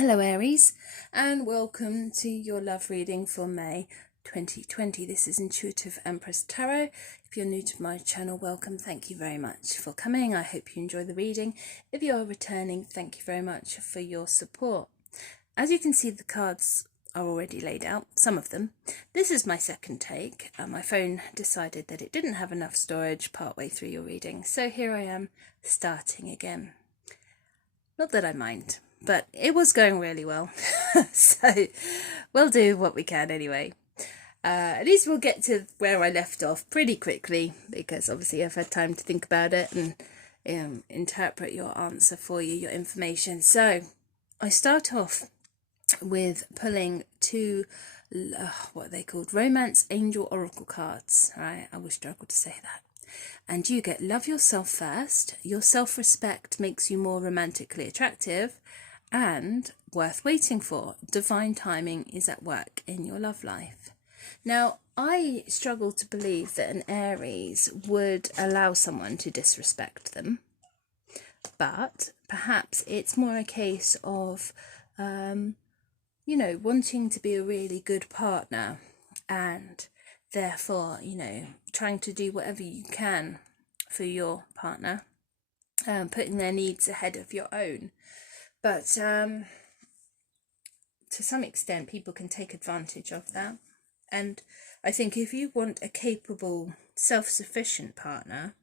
Hello Aries, and welcome to your love reading for May 2020. This is Intuitive Empress Tarot. If you're new to my channel, welcome. Thank you very much for coming. I hope you enjoy the reading. If you are returning, thank you very much for your support. As you can see, the cards are already laid out, some of them. This is my second take. My phone decided that it didn't have enough storage partway through your reading, so here I am starting again. Not that I mind, but it was going really well. So we'll do what we can anyway. At least we'll get to where I left off pretty quickly, because obviously I've had time to think about it and interpret your answer for you, your information. So I start off with pulling two, what are they called? Romance Angel Oracle cards. All right, I will struggle to say that. And you get love yourself first, your self-respect makes you more romantically attractive, and worth waiting for, divine timing is at work in your love life. Now, I struggle to believe that an Aries would allow someone to disrespect them, but perhaps it's more a case of, wanting to be a really good partner and therefore, trying to do whatever you can for your partner, putting their needs ahead of your own. But to some extent, people can take advantage of that. And I think if you want a capable, self-sufficient partner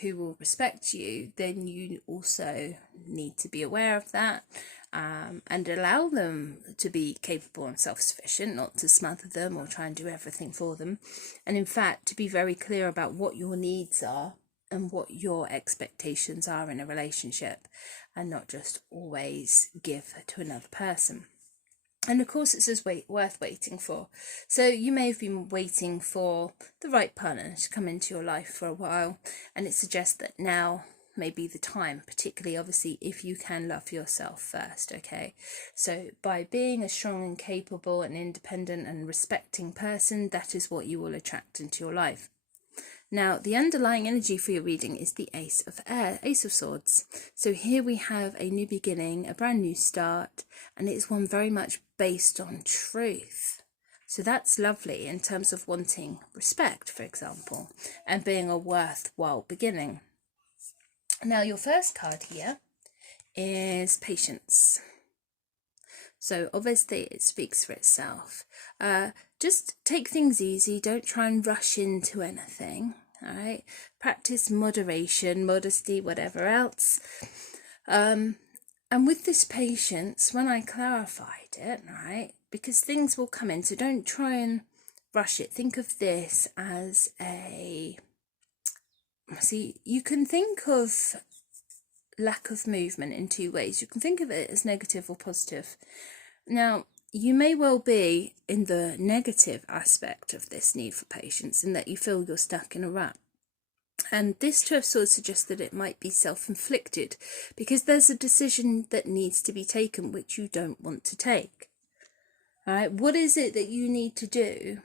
who will respect you, then you also need to be aware of that. And allow them to be capable and self-sufficient, not to smother them or try and do everything for them. And in fact, to be very clear about what your needs are and what your expectations are in a relationship, and not just always give to another person. And of course, it's worth waiting for. So you may have been waiting for the right partner to come into your life for a while, and it suggests that now may be the time, particularly obviously if you can love yourself first. Okay, so by being a strong and capable and independent and respecting person, that is what you will attract into your life. Now, the underlying energy for your reading is the Ace of Swords. So here we have a new beginning, a brand new start, and it's one very much based on truth. So that's lovely in terms of wanting respect, for example, and being a worthwhile beginning. Now, your first card here is Patience. So obviously it speaks for itself. Just take things easy. Don't try and rush into anything. All right. Practice moderation, modesty, whatever else. And with this patience, when I clarified it, right, because things will come in, so don't try and rush it. Think of this as you can think of lack of movement in two ways. You can think of it as negative or positive. Now, you may well be in the negative aspect of this need for patience, in that you feel you're stuck in a rut. And this Two of Swords suggests that it might be self-inflicted, because there's a decision that needs to be taken which you don't want to take. All right, what is it that you need to do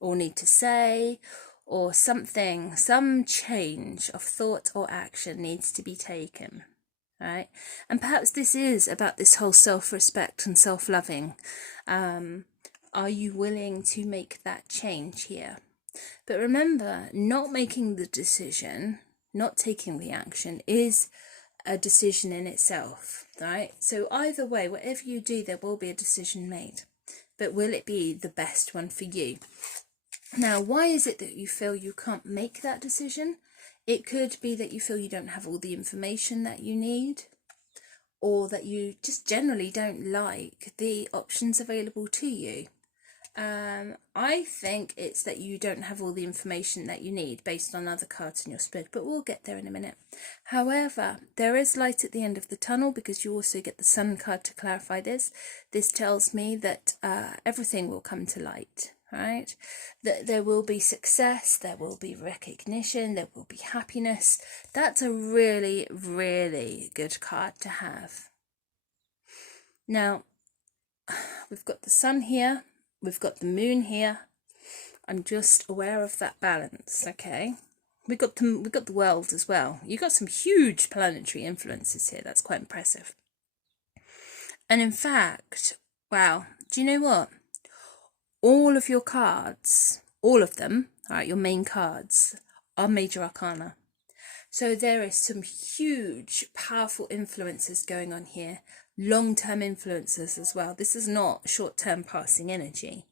or need to say, or something, some change of thought or action needs to be taken? Right, and perhaps this is about this whole self-respect and self-loving. Are you willing to make that change here? But remember, not making the decision, not taking the action, is a decision in itself, right? So either way, whatever you do, there will be a decision made, but will it be the best one for you? Now, why is it that you feel you can't make that decision? It could be that you feel you don't have all the information that you need, or that you just generally don't like the options available to you. I think it's that you don't have all the information that you need based on other cards in your spread, but we'll get there in a minute. However, there is light at the end of the tunnel, because you also get the Sun card to clarify this. This tells me that everything will come to light. Right, that there will be success, there will be recognition, there will be happiness. That's a really, really good card to have. Now, we've got the Sun here, we've got the Moon here. I'm just aware of that balance. Okay, we got the world as well. You got some huge planetary influences here. That's quite impressive. And in fact, wow, do you know what? All of your cards, all of them, all right, your main cards, are major arcana. So there is some huge, powerful influences going on here, long-term influences as well. This is not short-term passing energy.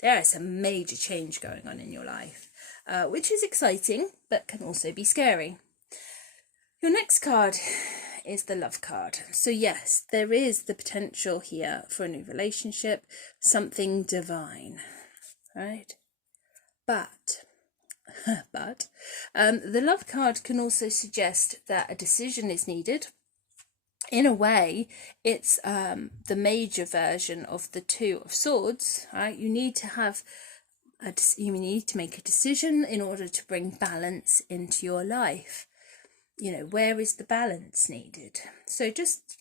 There is a major change going on in your life, which is exciting, but can also be scary. Your next card is the love card. So yes, there is the potential here for a new relationship, something divine, right? But the love card can also suggest that a decision is needed. In a way, it's the major version of the Two of Swords, right? You need to have you need to make a decision in order to bring balance into your life. You know, where is the balance needed? So just,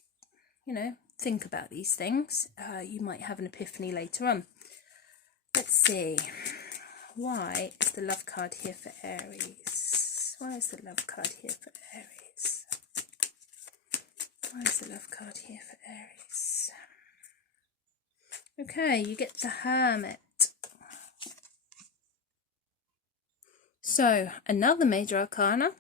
you know, think about these things. You might have an epiphany later on. Let's see. Why is the love card here for Aries? Why is the love card here for Aries? Why is the love card here for Aries? Okay, you get the Hermit. So, another major arcana.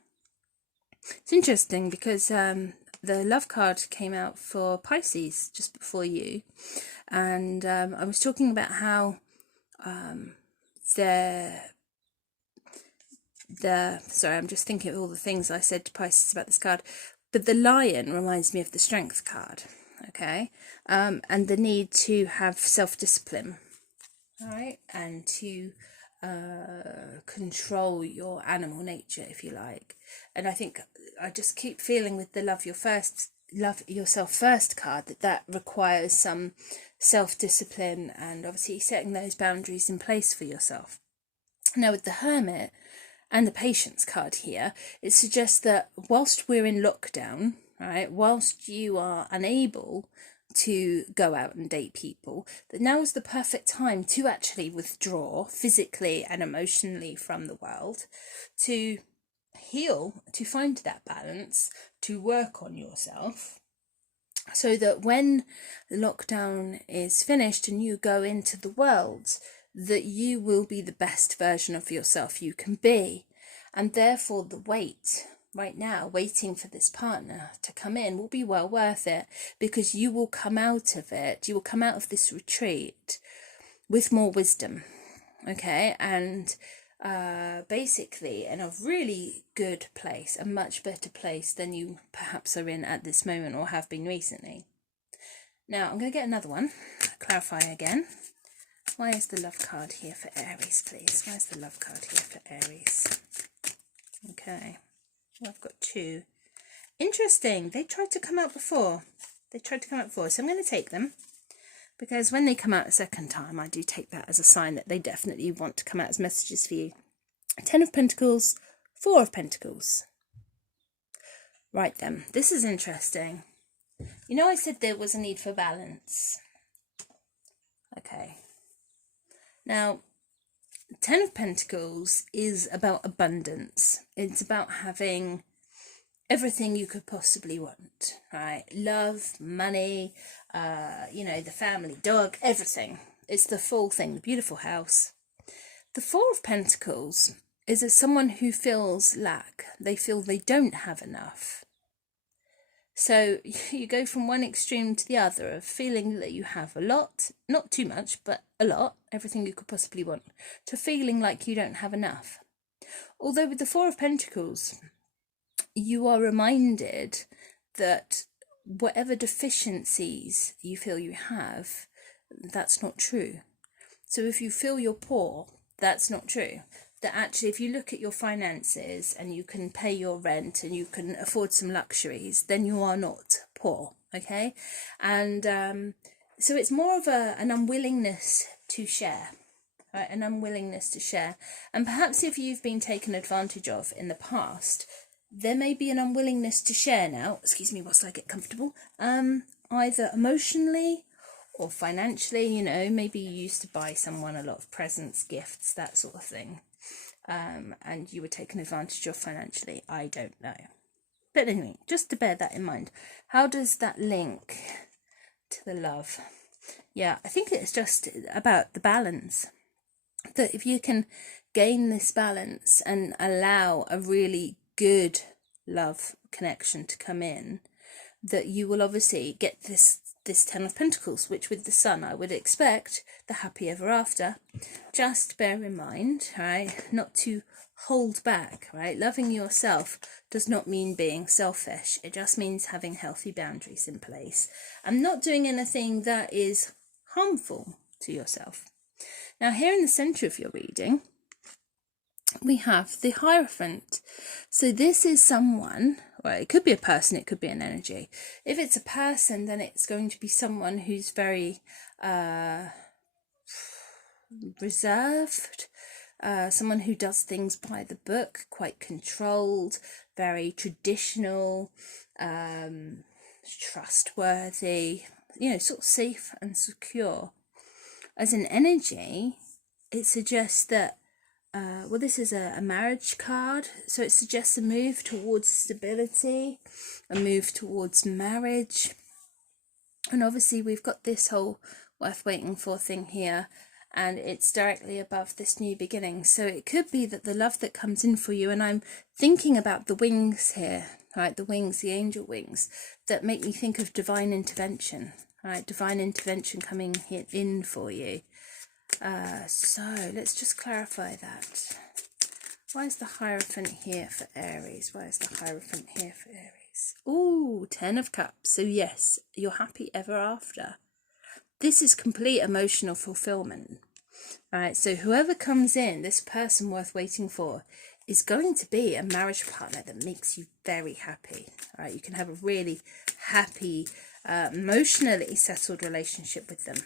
It's interesting because the love card came out for Pisces just before you. And I was talking about how sorry, I'm just thinking of all the things I said to Pisces about this card, but the Lion reminds me of the Strength card, okay, and the need to have self-discipline, all right, and to control your animal nature, if you like. And I think I just keep feeling with the love yourself first card that requires some self-discipline and obviously setting those boundaries in place for yourself. Now with the Hermit and the Patience card here, it suggests that whilst we're in lockdown, right, whilst you are unable to go out and date people, that now is the perfect time to actually withdraw physically and emotionally from the world, to heal, to find that balance, to work on yourself, so that when the lockdown is finished and you go into the world, that you will be the best version of yourself you can be. And therefore the wait right now, waiting for this partner to come in, will be well worth it, because you will come out of it, you will come out of this retreat with more wisdom, okay, and basically in a really good place, a much better place than you perhaps are in at this moment or have been recently. Now I'm going to get another one, clarify again. Why is the love card here for Aries, please? Why is the love card here for Aries? Okay, well, I've got two. Interesting, they tried to come out before. So I'm going to take them, because when they come out a second time, I do take that as a sign that they definitely want to come out as messages for you. 10 of Pentacles, 4 of Pentacles. Right then, this is interesting. You know, I said there was a need for balance. Okay. Now, 10 of Pentacles is about abundance. It's about having everything you could possibly want, right? Love, money, you know, the family, dog, everything. It's the full thing, the beautiful house. The 4 of Pentacles is as someone who feels lack. They feel they don't have enough. So you go from one extreme to the other of feeling that you have a lot, not too much, but a lot, everything you could possibly want, to feeling like you don't have enough. Although with the 4 of Pentacles, you are reminded that whatever deficiencies you feel you have, that's not true. So if you feel you're poor, that's not true. That actually, if you look at your finances and you can pay your rent and you can afford some luxuries, then you are not poor, okay? And so it's more of an unwillingness to share, right? An unwillingness to share. And perhaps if you've been taken advantage of in the past, there may be an unwillingness to share now. Excuse me whilst I get comfortable. Either emotionally or financially, you know, maybe you used to buy someone a lot of presents, gifts, that sort of thing. And you were taken advantage of financially. I don't know. But anyway, just to bear that in mind. How does that link to the love. Yeah, I think it's just about the balance. That if you can gain this balance and allow a really good love connection to come in, that you will obviously get this Ten of Pentacles, which with the Sun I would expect the happy ever after. Just bear in mind, right, not to hold back, right? Loving yourself does not mean being selfish. It just means having healthy boundaries in place and not doing anything that is harmful to yourself. Now, here in the center of your reading, we have the Hierophant. So this is someone, well, it could be a person, it could be an energy. If it's a person, then it's going to be someone who's very reserved, someone who does things by the book, quite controlled, very traditional, trustworthy, you know, sort of safe and secure. As an energy, it suggests that well, this is a marriage card, so it suggests a move towards stability, a move towards marriage. And obviously we've got this whole worth waiting for thing here, and it's directly above this new beginning. So it could be that the love that comes in for you, and I'm thinking about the wings here, right? The wings, the angel wings, that make me think of divine intervention, right? Divine intervention coming in for you. So let's just clarify that. Why is the Hierophant here for Aries? Why is the Hierophant here for Aries? Ooh, 10 of Cups. So yes, you're happy ever after. This is complete emotional fulfillment. Right, so whoever comes in, this person worth waiting for, is going to be a marriage partner that makes you very happy. Right, you can have a really happy, emotionally settled relationship with them.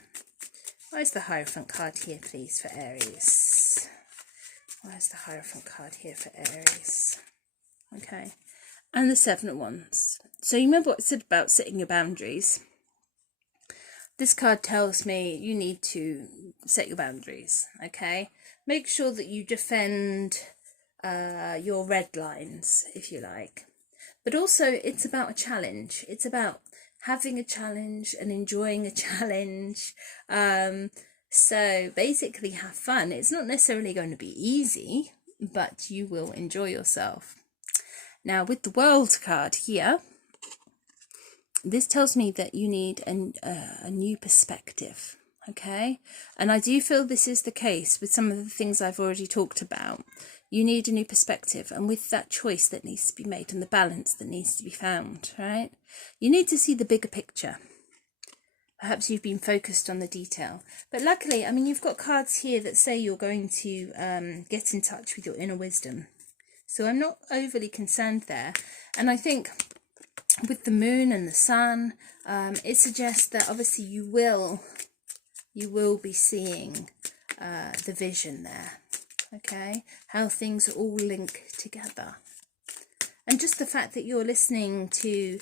Why is the Hierophant card here, please, for Aries? Why is the Hierophant card here for Aries? Okay. And the Seven of Wands. So you remember what I said about setting your boundaries? This card tells me you need to set your boundaries, okay? Make sure that you defend your red lines, if you like. But also, it's about a challenge. It's about having a challenge and enjoying a challenge. So basically have fun. It's not necessarily going to be easy, but you will enjoy yourself. Now with the World card here, this tells me that you need a new perspective, okay? And I do feel this is the case with some of the things I've already talked about. You need a new perspective, and with that choice that needs to be made and the balance that needs to be found, right? You need to see the bigger picture. Perhaps you've been focused on the detail. But luckily, I mean, you've got cards here that say you're going to get in touch with your inner wisdom. So I'm not overly concerned there. And I think with the moon and the sun, it suggests that obviously you will be seeing the vision there. Okay, how things all link together. And just the fact that you're listening to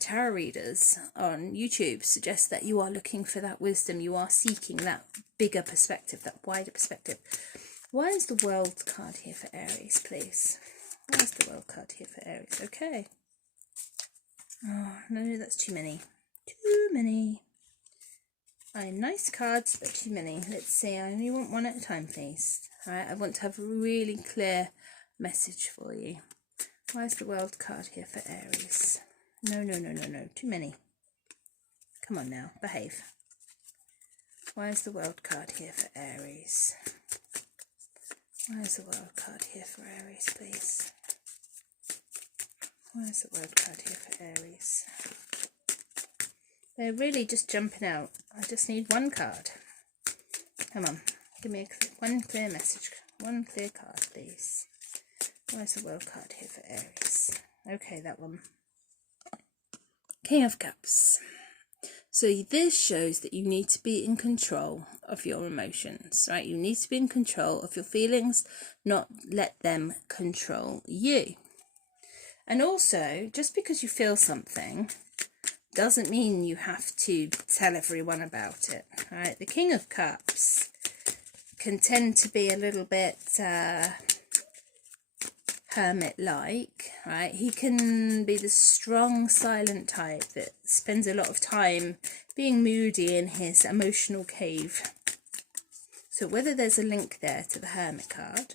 tarot readers on YouTube suggests that you are looking for that wisdom, you are seeking that bigger perspective, that wider perspective. Why is the World card here for Aries, please? Why is the World card here for Aries? Okay. Oh, no, that's too many. Too many. Nice cards, but too many. Let's see, I only want one at a time, please. Alright, I want to have a really clear message for you. Why is the World card here for Aries? No, too many. Come on now, behave. Why is the World card here for Aries? Why is the World card here for Aries, please? Why is the World card here for Aries? They're really just jumping out. I just need one card. Come on, give me one clear message. One clear card, please. Where's the World card here for Aries? Okay, that one. King of Cups. So this shows that you need to be in control of your emotions, right? You need to be in control of your feelings, not let them control you. And also, just because you feel something doesn't mean you have to tell everyone about it, right? The King of Cups can tend to be a little bit hermit-like, right? He can be the strong, silent type that spends a lot of time being moody in his emotional cave. So whether there's a link there to the Hermit card,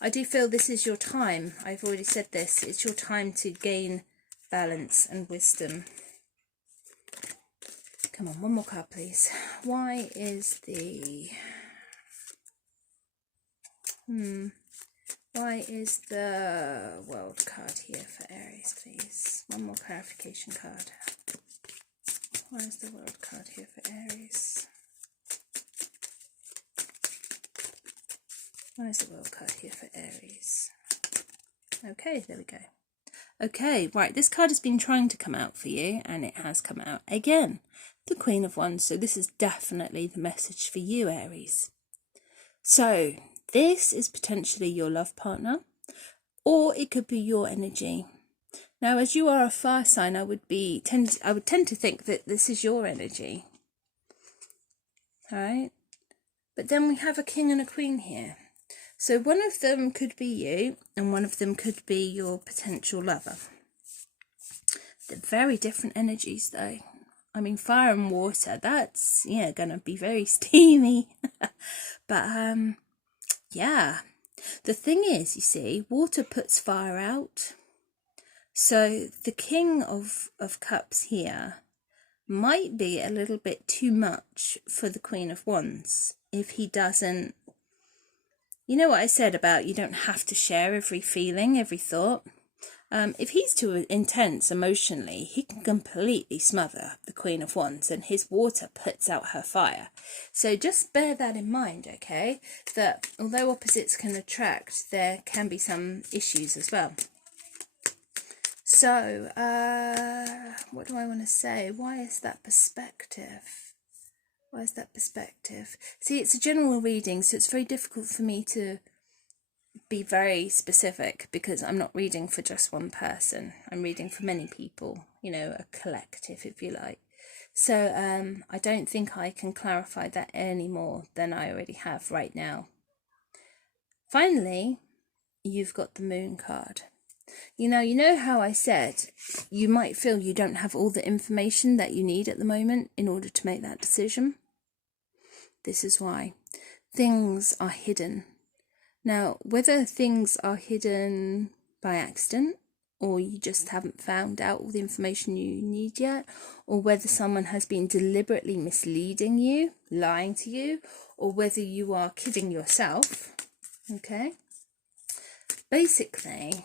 I do feel this is your time. I've already said this. It's your time to gain balance and wisdom. Come on, one more card, please. Why is the... Why is the World card here for Aries, please? One more clarification card. Why is the World card here for Aries? Why is the World card here for Aries? Okay, there we go. Okay, right, this card has been trying to come out for you, and it has come out again. The Queen of Wands, so this is definitely the message for you, Aries. So, this is potentially your love partner, or it could be your energy. Now, as you are a fire sign, I would tend to think that this is your energy. All right? But then we have a king and a queen here. So one of them could be you, and one of them could be your potential lover. They're very different energies, though. I mean, fire and water, that's, yeah, going to be very steamy. But, yeah. The thing is, you see, water puts fire out. So the King of Cups here might be a little bit too much for the Queen of Wands if he doesn't... You know what I said about you don't have to share every feeling, every thought? If he's too intense emotionally, he can completely smother the Queen of Wands, and his water puts out her fire. So just bear that in mind, okay? That although opposites can attract, there can be some issues as well. So, what do I want to say? Why is that perspective? Why is that perspective? See, it's a general reading, so it's very difficult for me to be very specific because I'm not reading for just one person. I'm reading for many people, you know, a collective, if you like. So I don't think I can clarify that any more than I already have right now. Finally, you've got the Moon card. You know how I said you might feel you don't have all the information that you need at the moment in order to make that decision? This is why. Things are hidden. Now, whether things are hidden by accident, or you just haven't found out all the information you need yet, or whether someone has been deliberately misleading you, lying to you, or whether you are kidding yourself, okay? Basically,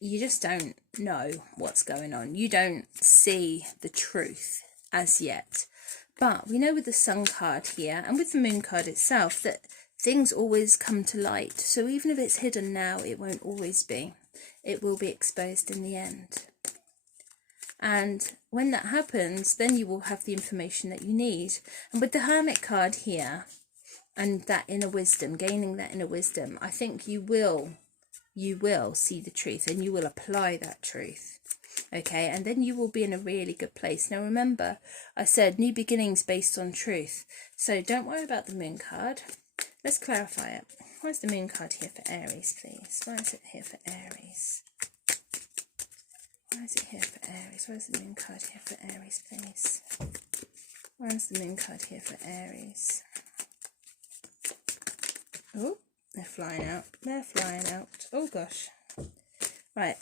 you just don't know what's going on. You don't see the truth as yet. But we know with the Sun card here and with the Moon card itself that things always come to light. So even if it's hidden now, it won't always be. It will be exposed in the end. And when that happens, then you will have the information that you need. And with the Hermit card here and that inner wisdom, gaining that inner wisdom, I think you will see the truth and you will apply that truth. Okay, and then you will be in a really good place. Now remember, I said new beginnings based on truth. So don't worry about the Moon card. Let's clarify it. Why is the Moon card here for Aries, please? Why is it here for Aries? Why is it here for Aries? Why is the Moon card here for Aries, please? Why is the Moon card here for Aries? Oh, they're flying out. They're flying out. Oh, gosh. Right.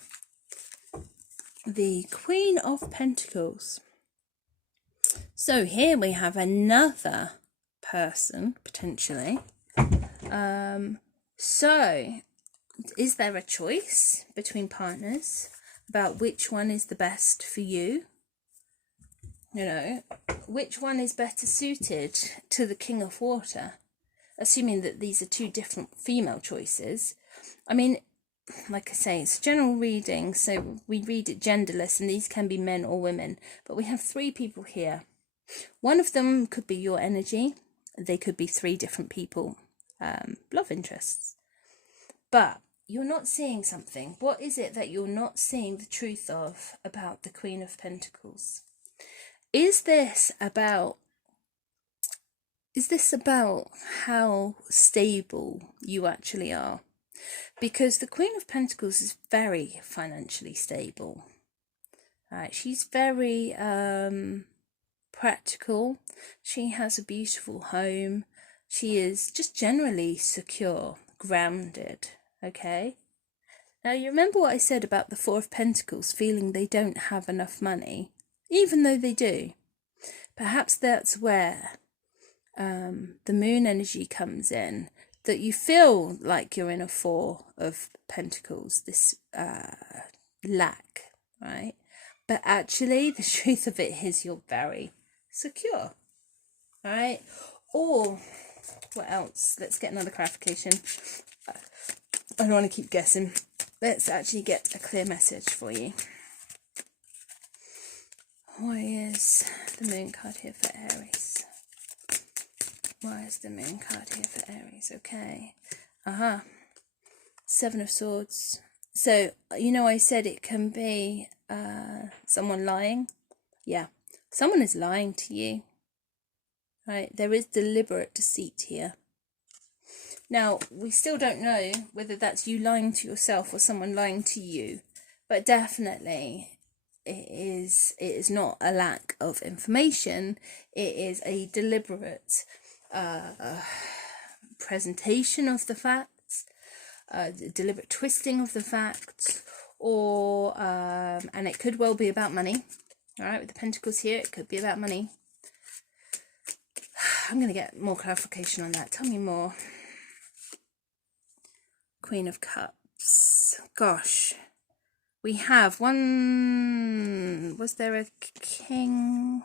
The Queen of Pentacles. So here we have another person, potentially. So is there a choice between partners about which one is the best for you? You know, which one is better suited to the King of Water? Assuming that these are two different female choices. I mean, like I say, it's a general reading, so we read it genderless, and these can be men or women. But we have three people here. One of them could be your energy. They could be three different people, love interests. But you're not seeing something. What is it that you're not seeing the truth of about the Queen of Pentacles? Is this about how stable you actually are? because the Queen of Pentacles is very financially stable. Right, she's very practical. She has a beautiful home. She is just generally secure, grounded. Okay. Now, you remember what I said about the Four of Pentacles feeling they don't have enough money, even though they do. Perhaps that's where the moon energy comes in, that you feel like you're in a Four of Pentacles, this lack, right? But actually, the truth of it is you're very secure, right? Or, what else? Let's get another clarification. I don't want to keep guessing. Let's actually get a clear message for you. Why is the moon card here for Aries? Why is the moon card here for Aries? Okay. Seven of Swords. So, you know, I said it can be someone lying. Yeah. Someone is lying to you. Right? There is deliberate deceit here. Now, we still don't know whether that's you lying to yourself or someone lying to you. But definitely, it is not a lack of information. It is a deliberate presentation of the facts, deliberate twisting of the facts, or and it could well be about money. All right, with the Pentacles here, it could be about money. I'm going to get more clarification on that. Tell me more. Queen of Cups. Gosh. We have one... Was there a king?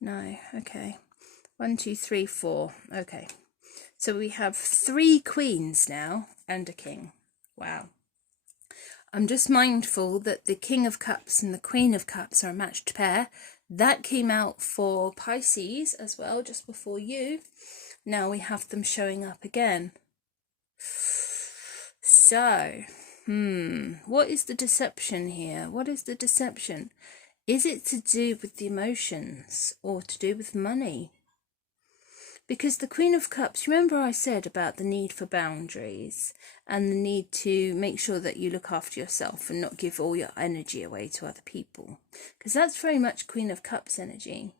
No. Okay. 1, 2, 3, 4. Okay. So we have 3 queens now and a king. Wow. I'm just mindful that the King of Cups and the Queen of Cups are a matched pair. That came out for Pisces as well, just before you. Now we have them showing up again. So, what is the deception here? What is the deception? Is it to do with the emotions or to do with money? Because the Queen of Cups, remember I said about the need for boundaries and the need to make sure that you look after yourself and not give all your energy away to other people. Because that's very much Queen of Cups energy.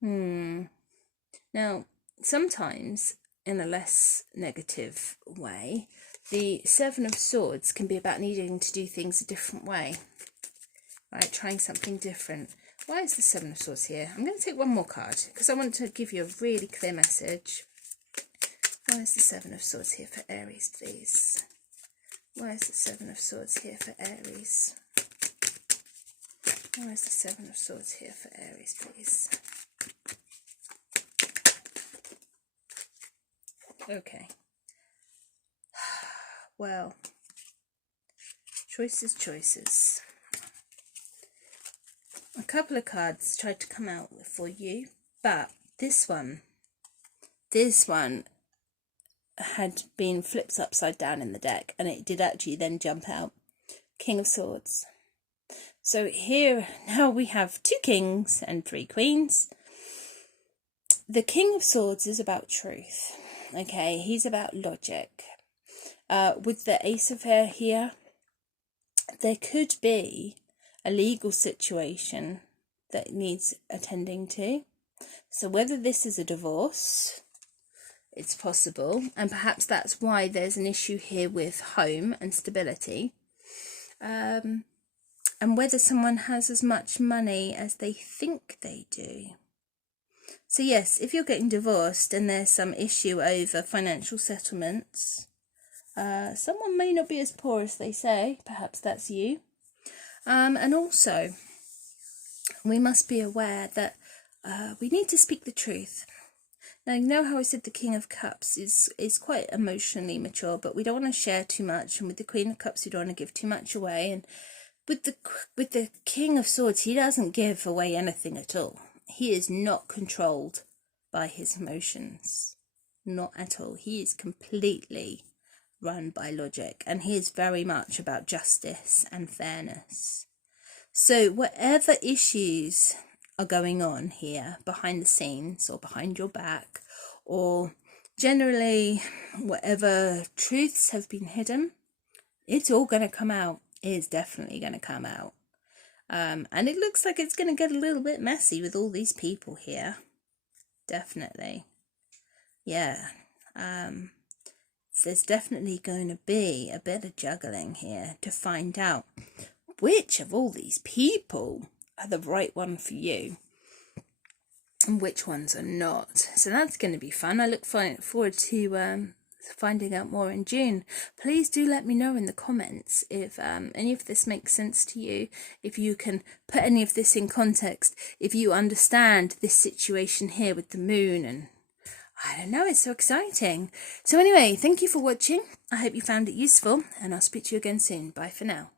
Now, sometimes in a less negative way, the Seven of Swords can be about needing to do things a different way. Right, trying something different. Why is the Seven of Swords here? I'm going to take one more card because I want to give you a really clear message. Why is the Seven of Swords here for Aries, please? Why is the Seven of Swords here for Aries? Why is the Seven of Swords here for Aries, please? Okay. Well, choices. A couple of cards tried to come out for you, but this one had been flipped upside down in the deck, and it did actually then jump out. King of Swords. So here now we have 2 kings and 3 queens. The King of Swords is about truth. Okay, he's about logic. With the Ace of Hair here, there could be a legal situation that needs attending to. So whether this is a divorce, it's possible, and perhaps that's why there's an issue here with home and stability, and whether someone has as much money as they think they do. So yes, if you're getting divorced and there's some issue over financial settlements, someone may not be as poor as they say. Perhaps that's you. And also, we must be aware that we need to speak the truth. Now, you know how I said the King of Cups is quite emotionally mature, but we don't want to share too much. And with the Queen of Cups, we don't want to give too much away. And with the King of Swords, he doesn't give away anything at all. He is not controlled by his emotions. Not at all. He is completely run by logic, and he is very much about justice and fairness. So whatever issues are going on here behind the scenes or behind your back, or generally, whatever truths have been hidden, it's all going to come out. It is definitely going to come out. And it looks like it's going to get a little bit messy with all these people here. Definitely. Yeah. There's definitely going to be a bit of juggling here to find out which of all these people are the right one for you and which ones are not. So that's going to be fun. I look forward to finding out more in June. Please do let me know in the comments if any of this makes sense to you, if you can put any of this in context, if you understand this situation here with the moon, and I don't know, it's so exciting. So anyway, thank you for watching. I hope you found it useful, and I'll speak to you again soon. Bye for now.